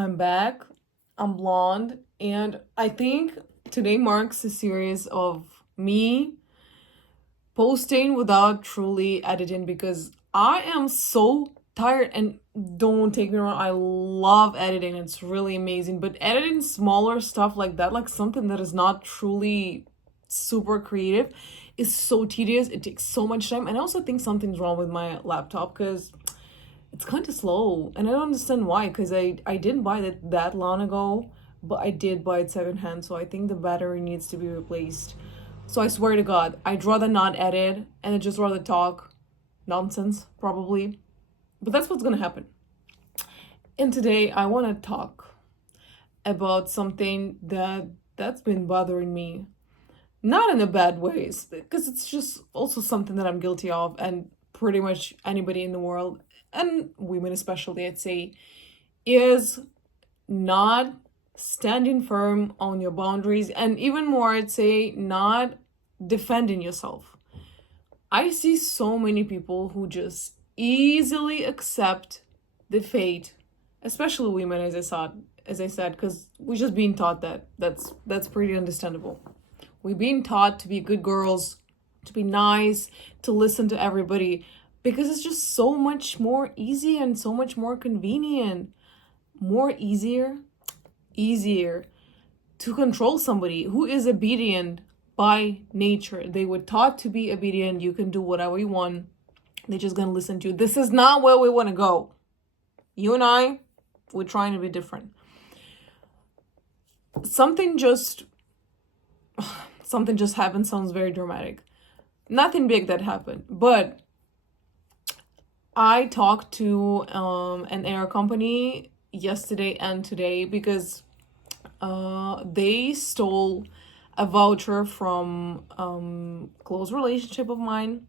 I'm back. I'm blonde, and I think today marks a series of me posting without truly editing because I am so tired. And don't take me wrong, I love editing, it's really amazing. But editing smaller stuff like that, like something that is not truly super creative, is so tedious. It takes so much time. And I also think something's wrong with my laptop because it's kind of slow, and I don't understand why. Because I didn't buy it that long ago, but I did buy it secondhand, so I think the battery needs to be replaced. So I swear to God, I'd rather not edit and I'd just rather talk nonsense, probably. But that's what's gonna happen. And today I want to talk about something that's been bothering me, not in a bad ways, because it's just also something that I'm guilty of, and pretty much anybody in the world, and women especially, I'd say, is not standing firm on your boundaries, and even more, I'd say, not defending yourself. I see so many people who just easily accept the fate, especially women, as I said, because we're just being taught that. That's pretty understandable. We're being taught to be good girls, to be nice, to listen to everybody, because it's just so much more easy and so much more convenient. More easier to control somebody who is obedient by nature. They were taught to be obedient. You can do whatever you want. They're just gonna listen to you. This is not where we want to go. You and I, we're trying to be different. Something just something just happened. Sounds very dramatic. Nothing big that happened, but I talked to an air company yesterday and today because they stole a voucher from close relationship of mine,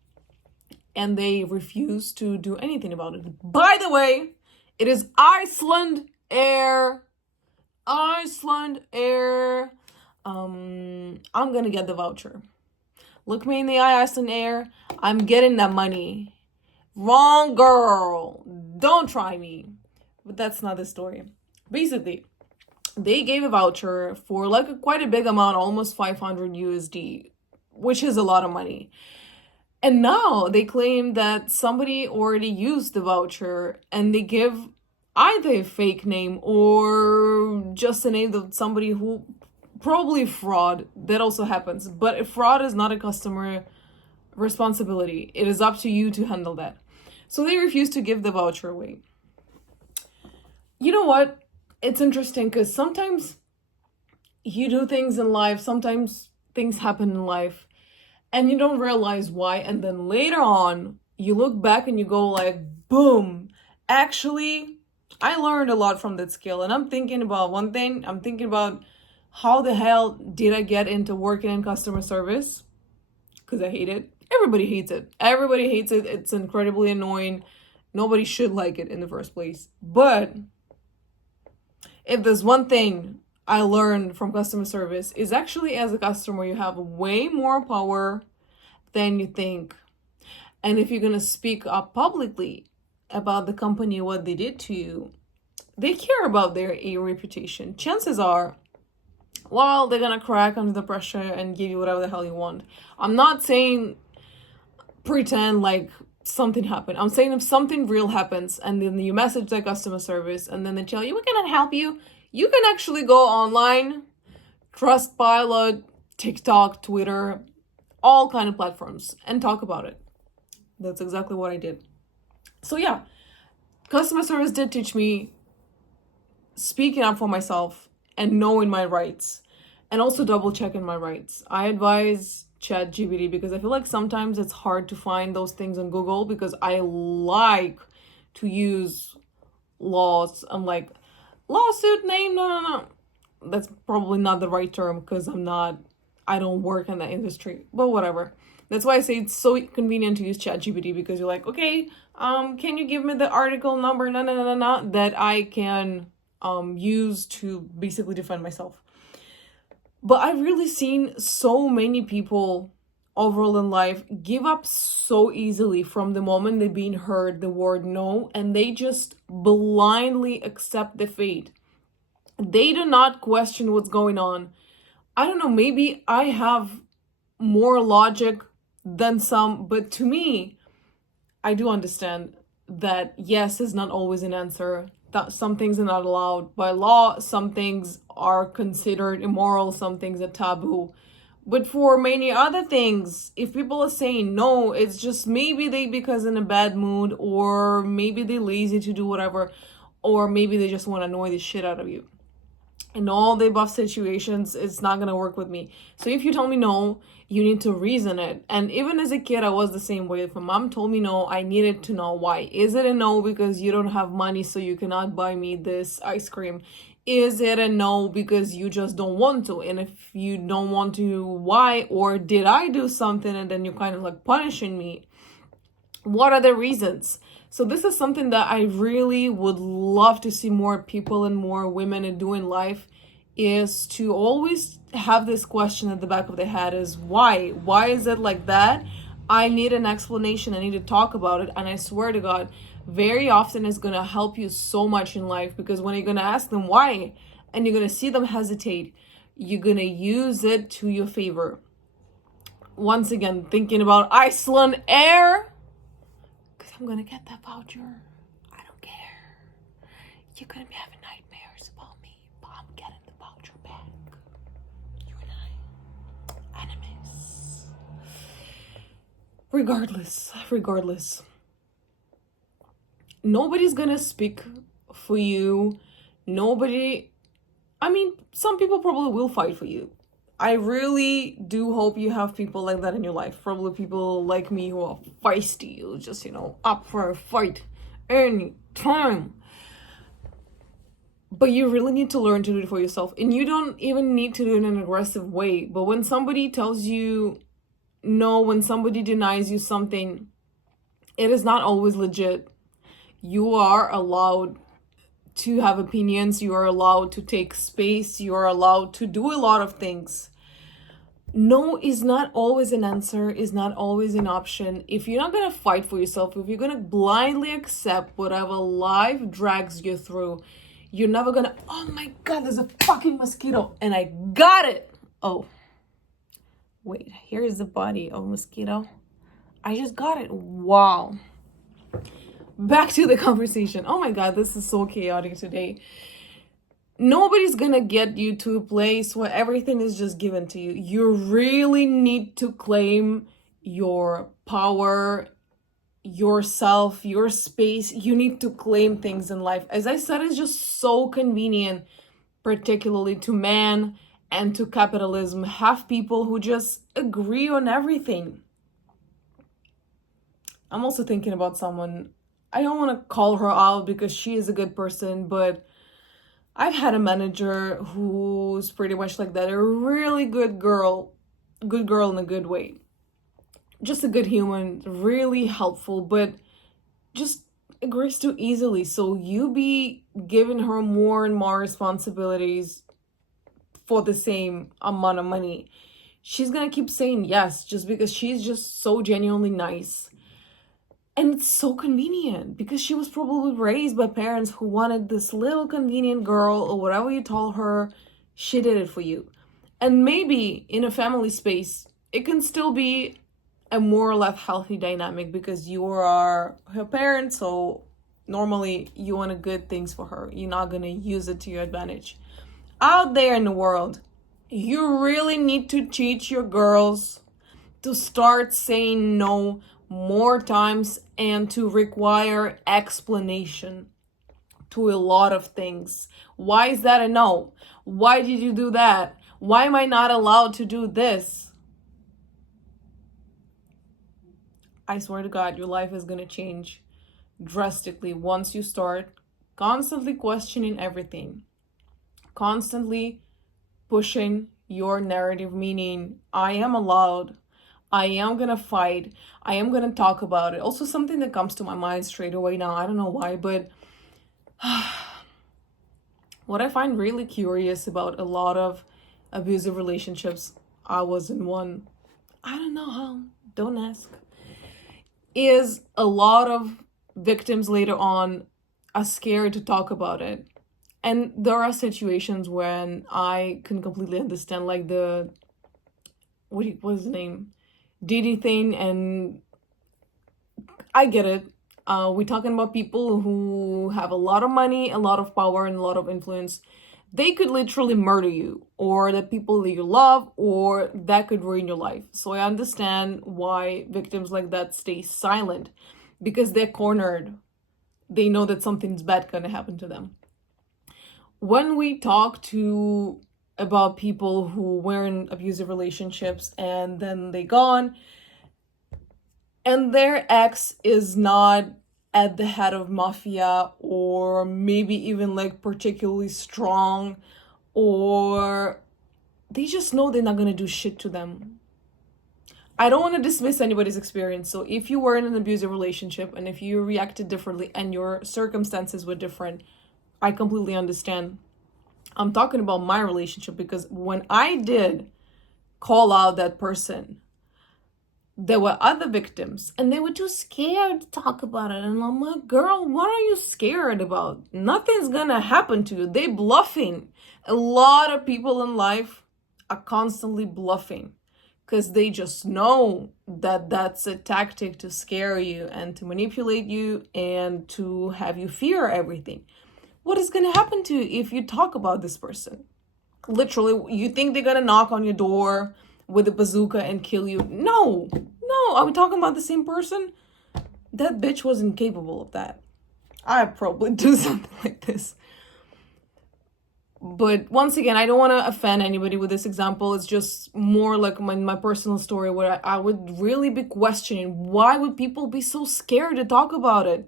and they refused to do anything about it. By the way, it is Iceland Air. Iceland Air. I'm gonna get the voucher. Look me in the eye, Iceland Air. I'm getting that money. Wrong girl. Don't try me. But that's not the story. Basically, they gave a voucher for like quite a big amount, almost 500 USD, which is a lot of money. And now they claim that somebody already used the voucher, and they give either a fake name or just a name of somebody who probably fraud. That also happens. But fraud is not a customer responsibility. It is up to you to handle that. So they refuse to give the voucher away. You know what? It's interesting because sometimes you do things in life, sometimes things happen in life, and you don't realize why. And then later on, you look back and you go like, boom, actually, I learned a lot from that skill. And I'm thinking about one thing. I'm thinking about how the hell did I get into working in customer service? Because I hate it. Everybody hates it. Everybody hates it. It's incredibly annoying. Nobody should like it in the first place. But if there's one thing I learned from customer service, is actually as a customer, you have way more power than you think. And if you're going to speak up publicly about the company, what they did to you, they care about their reputation. Chances are, well, they're going to crack under the pressure and give you whatever the hell you want. I'm not saying pretend like something happened. I'm saying if something real happens and then you message their customer service and then they tell you, we cannot help you, you can actually go online, Trustpilot, TikTok, Twitter, all kind of platforms, and talk about it. That's exactly what I did. So yeah, customer service did teach me speaking up for myself and knowing my rights, and also double checking my rights. I advise ChatGPT because I feel like sometimes it's hard to find those things on Google, because I like to use laws. I'm like, lawsuit name, no. That's probably not the right term because I don't work in that industry, but whatever. That's why I say it's so convenient to use ChatGPT, because you're like, okay, can you give me the article number, that I can use to basically defend myself. But I've really seen so many people overall in life give up so easily from the moment they've been heard the word no, and they just blindly accept the fate. They do not question what's going on. I don't know, maybe I have more logic than some, but to me, I do understand that yes is not always an answer, that some things are not allowed by law, some things are considered immoral, some things are taboo. But for many other things, if people are saying no, it's just maybe they because in a bad mood, or maybe they're lazy to do whatever, or maybe they just want to annoy the shit out of you. In all the above situations, it's not gonna work with me. So if you tell me no, you need to reason it. And even as a kid, I was the same way. If my mom told me no, I needed to know why. Is it a no because you don't have money so you cannot buy me this ice cream? Is it a no because you just don't want to? And if you don't want to, why? Or did I do something and then you're kind of like punishing me? What are the reasons? So this is something that I really would love to see more people and more women do in life, is to always have this question at the back of the head is why is it like that? I need an explanation. I need to talk about it. And I swear to God, very often it's going to help you so much in life, because when you're going to ask them why and you're going to see them hesitate, you're going to use it to your favor. Once again, thinking about Iceland Air, I'm gonna get that voucher. I don't care. You're gonna be having nightmares about me, but I'm getting the voucher back. You and I, enemies. Regardless. Nobody's gonna speak for you. Some people probably will fight for you. I really do hope you have people like that in your life. Probably people like me who are feisty, who just, up for a fight any time. But you really need to learn to do it for yourself. And you don't even need to do it in an aggressive way. But when somebody tells you no, when somebody denies you something, it is not always legit. You are allowed to have opinions. You are allowed to take space. You are allowed to do a lot of things. No is not always an answer, is not always an option. If you're not going to fight for yourself, if you're going to blindly accept whatever life drags you through, you're never going to, oh my God, there's a fucking mosquito and I got it. Oh, wait, here's the body of mosquito. I just got it. Wow. Back to the conversation. Oh my God, this is so chaotic today. Nobody's gonna get you to a place where everything is just given to you. You really need to claim your power, yourself, your space. You need to claim things in life. As I said, it's just so convenient, particularly to man and to capitalism, have people who just agree on everything. I'm also thinking about someone, I don't want to call her out because she is a good person, but I've had a manager who's pretty much like that. A really good girl in a good way. Just a good human, really helpful, but just agrees too easily. So you be giving her more and more responsibilities for the same amount of money. She's gonna keep saying yes just because she's just so genuinely nice. And it's so convenient because she was probably raised by parents who wanted this little convenient girl, or whatever you told her, she did it for you. And maybe in a family space, it can still be a more or less healthy dynamic because you are her parent, so normally you want good things for her. You're not going to use it to your advantage. Out there in the world, you really need to teach your girls to start saying no more times and to require explanation to a lot of things. Why is that a no? Why did you do that? Why am I not allowed to do this? I swear to God, your life is going to change drastically once you start constantly questioning everything, constantly pushing your narrative, meaning I am allowed, I am gonna fight, I am gonna talk about it. Also, something that comes to my mind straight away now, I don't know why, but what I find really curious about a lot of abusive relationships, I was in one, I don't know how, don't ask, is a lot of victims later on are scared to talk about it. And there are situations when I can completely understand, like the what is the name, Diddy thing, and I get it. We're talking about people who have a lot of money, a lot of power, and a lot of influence. They could literally murder you, or the people that you love, or that could ruin your life. So I understand why victims like that stay silent, because they're cornered. They know that something's bad gonna happen to them. When we talk to about people who were in abusive relationships and then they gone, and their ex is not at the head of mafia, or maybe even like particularly strong, or they just know they're not gonna do shit to them. I don't want to dismiss anybody's experience. So if you were in an abusive relationship and if you reacted differently and your circumstances were different, I completely understand. I'm talking about my relationship, because when I did call out that person, there were other victims and they were too scared to talk about it. And I'm like, girl, what are you scared about? Nothing's gonna happen to you. They bluffing. A lot of people in life are constantly bluffing because they just know that that's a tactic to scare you and to manipulate you and to have you fear everything. What is gonna happen to you if you talk about this person? Literally, you think they're gonna knock on your door with a bazooka and kill you? No, no. Are we talking about the same person? That bitch wasn't capable of that. I'd probably do something like this. But once again, I don't want to offend anybody with this example. It's just more like my personal story, where I would really be questioning, why would people be so scared to talk about it?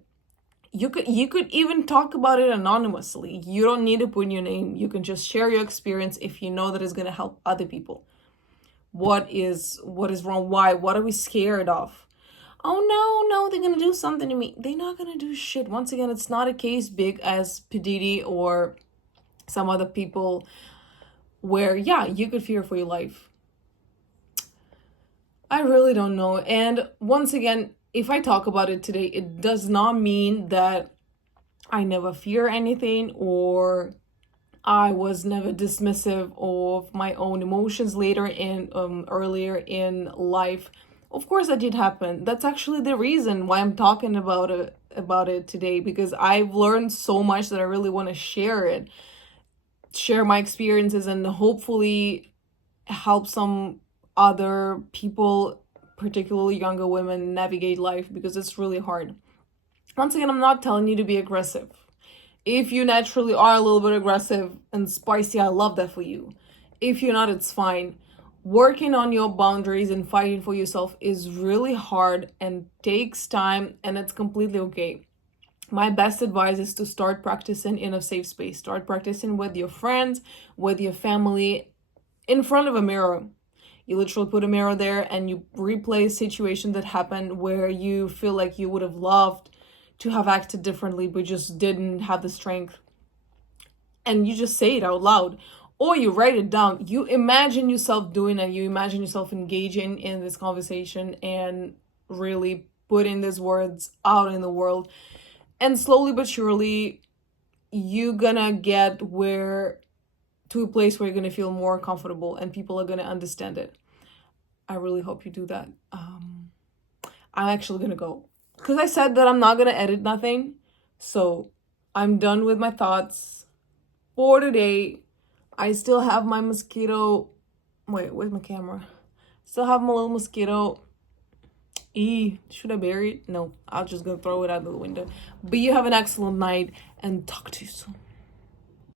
You could even talk about it anonymously. You don't need to put your name. You can just share your experience if you know that it's going to help other people. What is wrong? Why? What are we scared of? Oh no, they're gonna do something to me. They're not gonna do shit. Once again, it's not a case big as P. Diddy or some other people where, yeah, you could fear for your life. I really don't know. And once again, if I talk about it today, it does not mean that I never fear anything, or I was never dismissive of my own emotions later in earlier in life. Of course that did happen. That's actually the reason why I'm talking about it today, because I've learned so much that I really want to share my experiences, and hopefully help some other people, particularly younger women, navigate life, because it's really hard. Once again, I'm not telling you to be aggressive. If you naturally are a little bit aggressive and spicy, I love that for you. If you're not, it's fine. Working on your boundaries and fighting for yourself is really hard and takes time, and it's completely okay. My best advice is to start practicing in a safe space. Start practicing with your friends, with your family, in front of a mirror. You literally put a mirror there and you replay a situation that happened where you feel like you would have loved to have acted differently but just didn't have the strength. And you just say it out loud, or you write it down. You imagine yourself doing it. You imagine yourself engaging in this conversation and really putting these words out in the world. And slowly but surely, you're gonna get to a place where you're gonna feel more comfortable and people are gonna understand it. I really hope you do that. I'm actually gonna go, because I said that I'm not gonna edit nothing. So I'm done with my thoughts for today. I still have my mosquito. Wait, where's my camera? Still have my little mosquito. Should I bury it? No, I'm just gonna throw it out the window. But you have an excellent night, and talk to you soon.